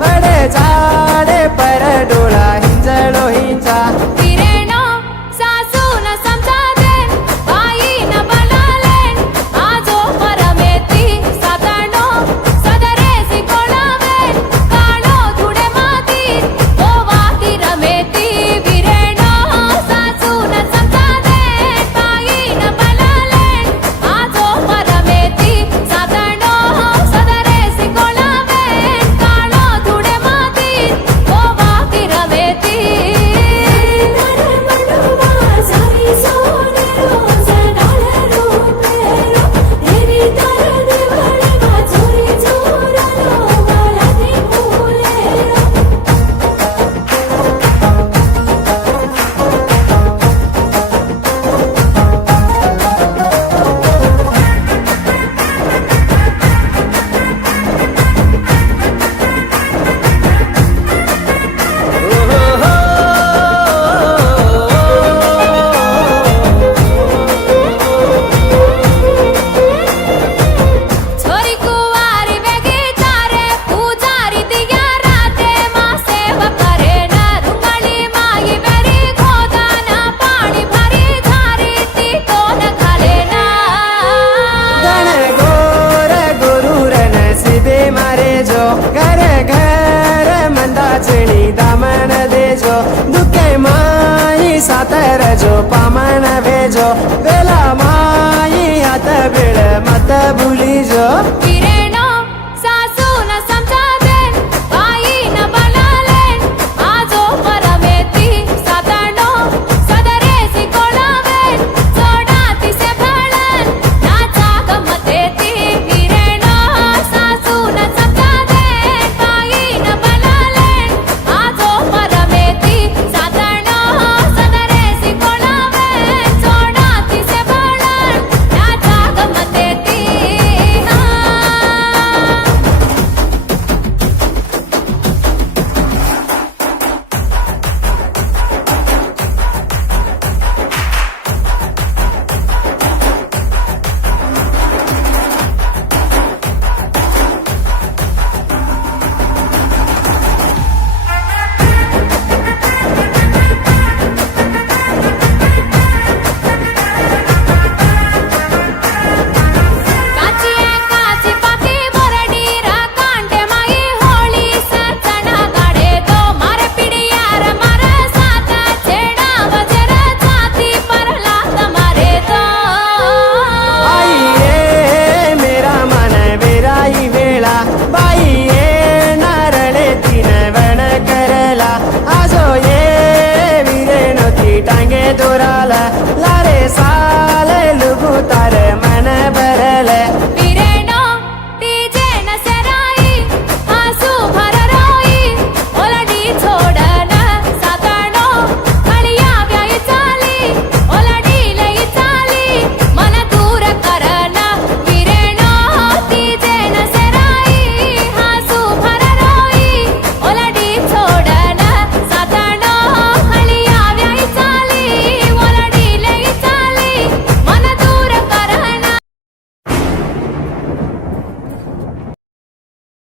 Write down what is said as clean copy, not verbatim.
बड़े झाडे पर डोळा हिंजळो हिंचा वीरेनो सासू न समजादे बाई न बनालेन आजो परमेती सातनो सदरे सिकोळावेन काळो धुडे माती ओ वाती रमेती वीरेनो सासू न समजादे बाई न बनालेन आजो परमेती सातनो सदरे सिकोळावेन काळो धुडे माती ओ वाती रमेती छोरी कुवारी वेगी तारे पूजारी दिया राते माँ सेवा करे न रुंगली माई बेरी खोदाना पाणी भरी धारी ती तो न खाले ना गण गोर गुरुरन सिबे मारे जो घर घर मंदाचणी दामन देजो दुखे माई सातर जो पामन भेजो बेला माई हात बेळ मत भूली जो वीरे